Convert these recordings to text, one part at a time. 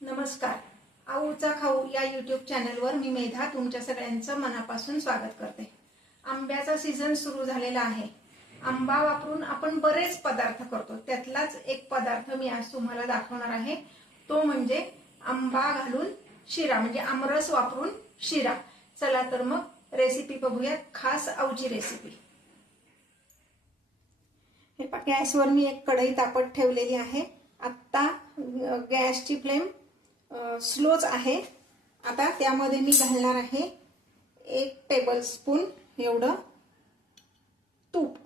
नमस्कार. आऊचा खाऊ या यूट्यूब चॅनलवर मी मेधा तुमच्या सगळ्यांचं मनापासून स्वागत करते. आंब्याचा सीझन सुरू झालेला आहे. आंबा वापरून आपण बरेच पदार्थ करतो. त्यातलाच एक पदार्थ मी आज तुम्हाला दाखवणार आहे. तो म्हणजे आंबा घालून शिरा, म्हणजे आमरस वापरून शिरा. चला तर मग रेसिपी बघूयात. खास आऊची रेसिपी. हे पहा, गॅसवर मी एक कढई तापत ठेवलेली आहे. आता गॅसची फ्लेम स्लोच आहे. आता त्यामध्ये मी घालणार आहे 1 टेबलस्पून एवढं तूप.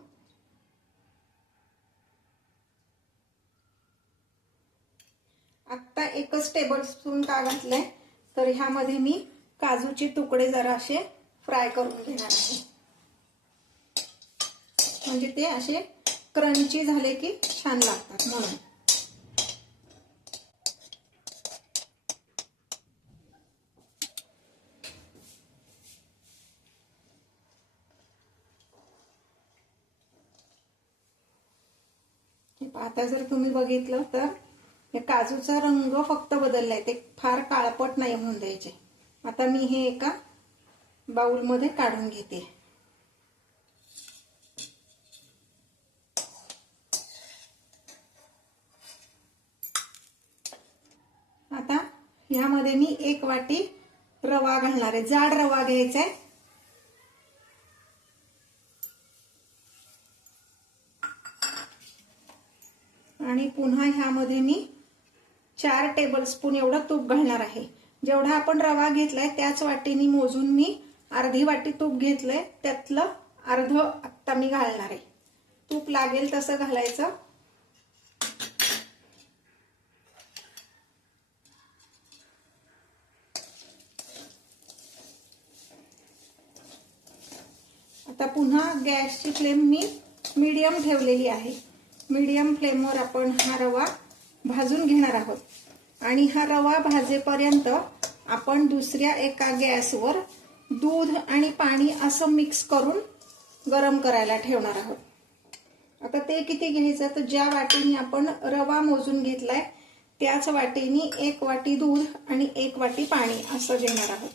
आता 1च टेबलस्पून का घातलंय तर ह्यामध्ये मी काजूचे तुकडे जरा असे फ्राय करून घेणार आहे, म्हणजे ते असे क्रंची झाले की छान लागतात म्हणून. आता जर तुम्ही बघितलं तर काजूचा रंग फक्त बदललाय, ते फार काळपट नाही होऊन द्यायचे. आता मी हे एका बाउलमध्ये काढून घेते. आता ह्यामध्ये मी 1 वाटी रवा घालणार आहे. जाड रवा घ्यायचा आहे. आणि पुन्हा ह्यामध्ये मी 4 टेबलस्पून एवढं तूप घालणार आहे. जेवढा आपण रवा घेतलाय त्याच वाटीने मोजून मी अर्धी वाटी तूप घेतलंय. त्यातलं अर्ध आता मी घालणार आहे. तूप लागेल तसं घालायचं. आता पुन्हा गॅसची फ्लेम मी मीडियम ठेवलेली आहे. मीडियम फ्लेमवर आपण हा रवा भाजून घेणार आहोत. आणि हा रवा भाजेपर्यंत आपण दुसऱ्या एका गॅसवर दूध आणि पाणी असं मिक्स करून गरम करायला ठेवणार आहोत. आता ते किती घ्यायचं तर ज्या वाटीने आपण रवा मोजून घेतलाय त्याच वाटीने 1 वाटी दूध आणि 1 वाटी पाणी असं घेणार आहोत.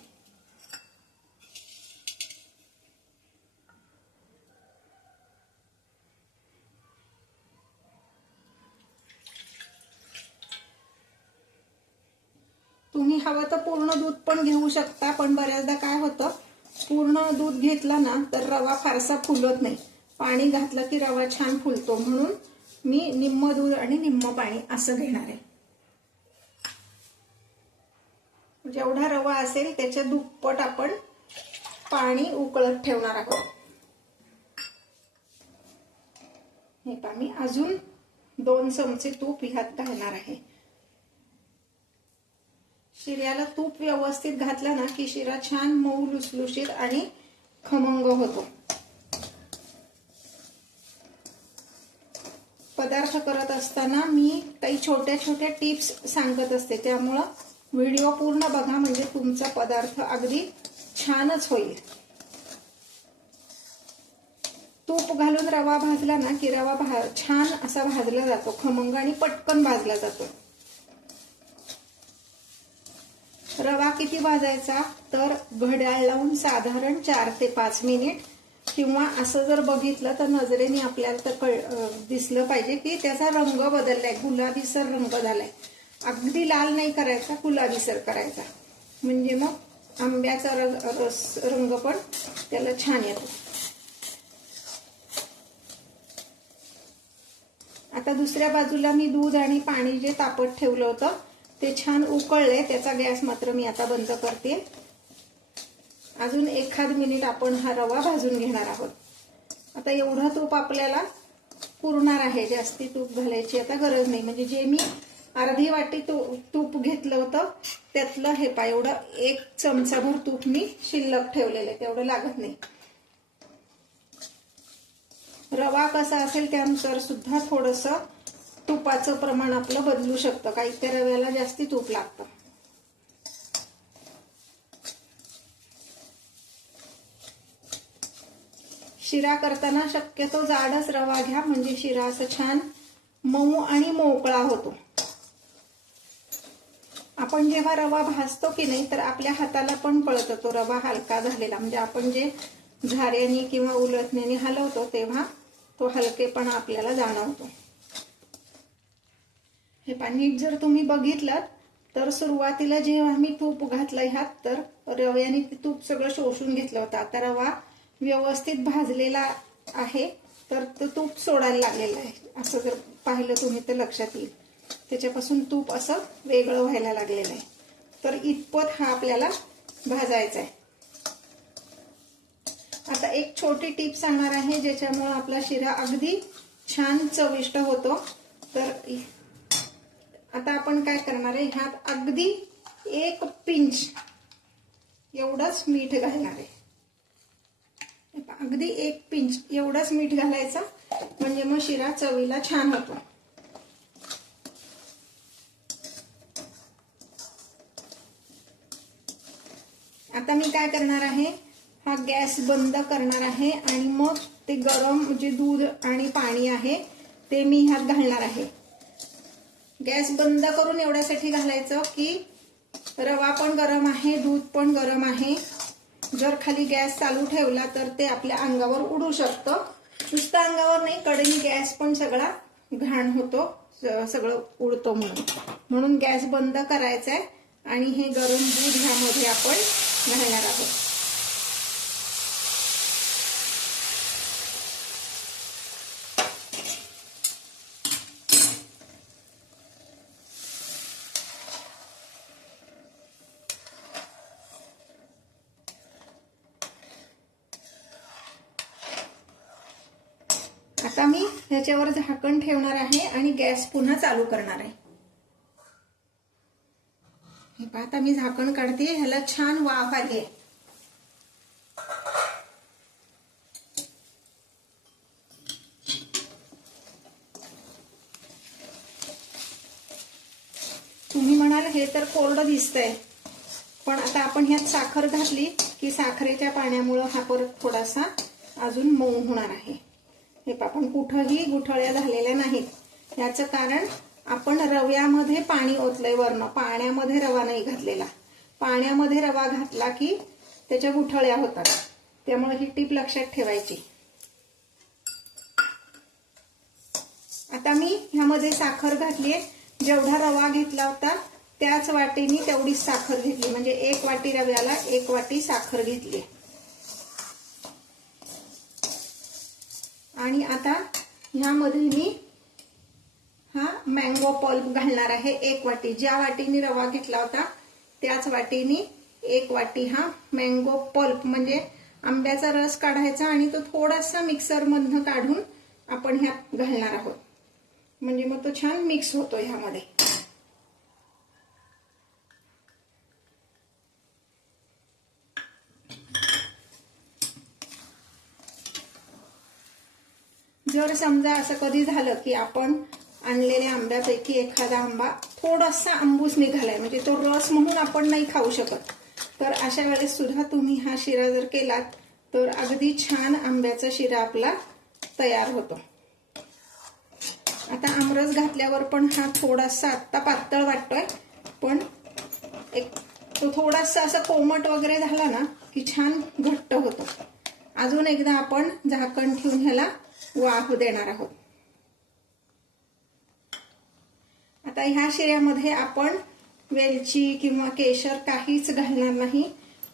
तुम्ही हवं तर पूर्ण दूध पण घेऊ शकता, पण बऱ्याचदा काय होतं, पूर्ण दूध घेतलं ना तर रवा फारसा फुलत नाही. पाणी घातलं की रवा छान फुलतो, म्हणून मी निम्म दूध आणि निम्म पाणी असं घेणार आहे. जेवढा रवा असेल त्याच्या दुप्पट आपण पाणी उकळत ठेवणार आहोत. हे पहा, मी अजून 2 चमचे तूप ह्यात घालणार आहे. शिऱ्याला तूप व्यवस्थित घातलं ना की शिरा छान मऊ लुसलुशीत आणि खमंग होतो. पदार्थ करत असताना मी काही छोट्या छोट्या टिप्स सांगत असते, त्यामुळं व्हिडिओ पूर्ण बघा, म्हणजे तुमचा पदार्थ अगदी छानच होईल. तूप घालून रवा भाजला ना की रवा छान असा भाजला जातो, खमंग आणि पटकन भाजला जातो. रवा किती भाजायचा तर घड्याळ लावून साधारण 4 ते 5 मिनिट, किंवा असं जर बघितलं तर नजरेने आपल्याला तर दिसलं पाहिजे की त्याचा रंग बदललाय, गुलाबीसर रंग झालाय. अगदी लाल नाही करायचा, गुलाबीसर करायचा, म्हणजे मग आंब्याचा रंग पण त्याला छान येतो. आता दुसऱ्या बाजूला मी दूध आणि पाणी जे तापत ठेवलं होतं ते छान उकळले. त्याचा गॅस मात्र मी आता बंद करते. अजून 1 मिनिट आपण हा रवा भाजून घेणार आहोत. आता एवढं तूप आपल्याला पुरणार आहे, जास्ती तूप घालायची आता गरज नाही. म्हणजे जे मी अर्धी वाटी तूप घेतलं होतं त्यातलं हे पहा, एवढं 1 चमचाभर तूप मी शिल्लक ठेवलेलं आहे, तेवढं लागत नाही. रवा कसा असेल त्यानुसार सुद्धा थोडंसं तुपाचं प्रमाण आपलं बदलू शकतं. काही त्या रव्याला जास्ती तूप लागतं. शिरा करताना शक्यतो जाडच रवा घ्या, म्हणजे शिरा असं छान मऊ आणि मोकळा होतो. आपण जेव्हा रवा भाजतो की नाही तर आपल्या हाताला पण कळतं तो रवा हलका झालेला, म्हणजे आपण जे झाऱ्याने किंवा उलटण्याने हलवतो तेव्हा तो हलकेपणा आपल्याला जाणवतो. हे पाणी जर तुम्ही बघितलं तर सुरुवातीला जेव्हा मी तूप घातलं ह्यात तर रव्याने तूप सगळं शोषून घेतलं होतं. आता रवा व्यवस्थित भाजलेला आहे तर तो तूप सोडायला लागलेला आहे. असं जर पाहिलं तुम्ही तर लक्षात येईल, त्याच्यापासून तूप असं वेगळं व्हायला लागलेलं आहे. तर इतपत हा आपल्याला भाजायचा आहे. आता एक छोटी टीप सांगणार आहे ज्याच्यामुळे आपला शिरा अगदी छान चविष्ट होतो. तर आता आपण काय करणार आहे, ह्यात अगदी 1 पिंच एवढंच मीठ घालणार आहे. अगदी 1 पिंच एवढंच मीठ घालायचं, म्हणजे मग शिरा चवीला छान होतो. आता मी काय करणार आहे, हा गॅस बंद करणार आहे आणि मग ते गरम जे दूध आणि पाणी आहे ते मी ह्यात घालणार आहे. गॅस बंद करून एवढ्यासाठी घालायचं की रवा पण गरम आहे, दूध पण गरम आहे. जर खाली गॅस चालू ठेवला तर ते आपल्या अंगावर उडू शकतं. नुसतं अंगावर नाही, कडेने गॅस पण सगळा घाण होतो, सगळं उडतो. म्हणून गॅस बंद करायचा आहे आणि हे गरम दूध ह्यामध्ये आपण घालणार आहोत. आता मी ह्याच्यावर झाकण ठेवणार आहे आणि गॅस पुन्हा चालू करणार आहे. हे पहा, आता मी झाकण काढते. ह्याला छान वाफ आली आहे. तुम्ही म्हणाल हे तर कोरडं दिसतंय, पण आता आपण ह्यात साखर घातली की साखरेच्या पाण्यामुळे हा परत थोडासा अजून मऊ होणार आहे. हे पहा, पण कुठंही गुठळ्या झालेल्या नाहीत. याचं कारण आपण रव्यामध्ये पाणी ओतलंय वरनं, पाण्यामध्ये रवा नाही घातलेला. पाण्यामध्ये रवा घातला की त्याच्या गुठळ्या होतात, त्यामुळे ही टीप लक्षात ठेवायची. आता मी ह्यामध्ये साखर घातलीये. जेवढा रवा घेतला होता त्याच वाटीने तेवढीच साखर घेतली, म्हणजे 1 वाटी रव्याला 1 वाटी साखर घेतली. आणि आता ह्यामध्ये मी हा मँगो पल्प घालणार आहे 1 वाटी. ज्या वाटीने रवा घेतला होता त्याच वाटीने 1 वाटी हा मँगो पल्प, म्हणजे आंब्याचा रस काढायचा आणि तो थोडासा मिक्सर मधनं काढून आपण ह्यात घालणार आहोत, म्हणजे मग तो छान मिक्स होतो ह्यामध्ये. जर समजा असं कधी झालं की आपण आणलेल्या आंब्यापैकी एखादा आंबा थोडासा आंबूस निघालाय, म्हणजे तो रस म्हणून आपण नाही खाऊ शकत, तर अशा वेळेस सुद्धा तुम्ही हा शिरा जर केलात तर अगदी छान आंब्याचा शिरा आपला तयार होतो. आता आमरस घातल्यावर पण हा थोडासा आत्ता पातळ वाटतोय, पण तो थोडासा असा कोमट वगैरे झाला ना की छान घट्ट होतो. अजून एकदा आपण झाकण ठेवून ह्याला वाफ देणार आहोत. आता ह्या शिऱ्यामध्ये आपण वेलची किंवा केशर काहीच घालणार नाही,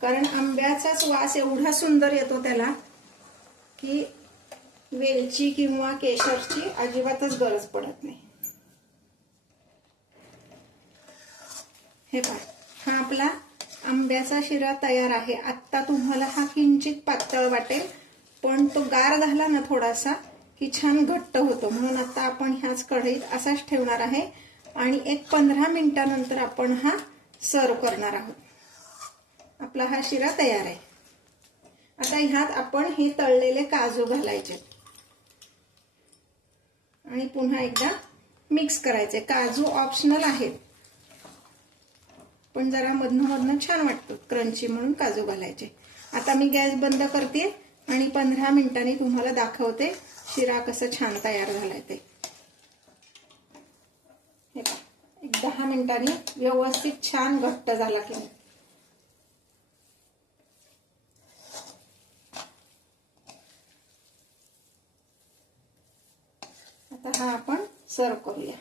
कारण आंब्याचाच वास एवढा सुंदर येतो त्याला की वेलची किंवा केशरची अजिबातच गरज पडत नाही. हे पहा, हा आपला आंब्याचा शिरा तयार आहे. आत्ता तुम्हाला हा किंचित पातळ वाटेल, पण तो गार झाला ना थोडासा की छान घट्ट होतो. म्हणून आता आपण ह्याच कढईत असाच ठेवणार आहे आणि एक 15 मिनिटानंतर आपण हा सर्व करणार आहोत. आपला हा शिरा तयार आहे. आता ह्यात आपण हे तळलेले काजू घालायचे आणि पुन्हा एकदा मिक्स करायचे. काजू ऑप्शनल आहेत, पण जरा मधनं छान वाटतं क्रंची म्हणून काजू घालायचे. आता मी गॅस बंद करते आणि 15 मिनिटांनी तुम्हाला दाखवते शिरा कसं छान तयार झालाय ते. हे 10 मिनिटांनी व्यवस्थित छान घट्ट झाला की नाही. आता हा आपण सर्व करूया.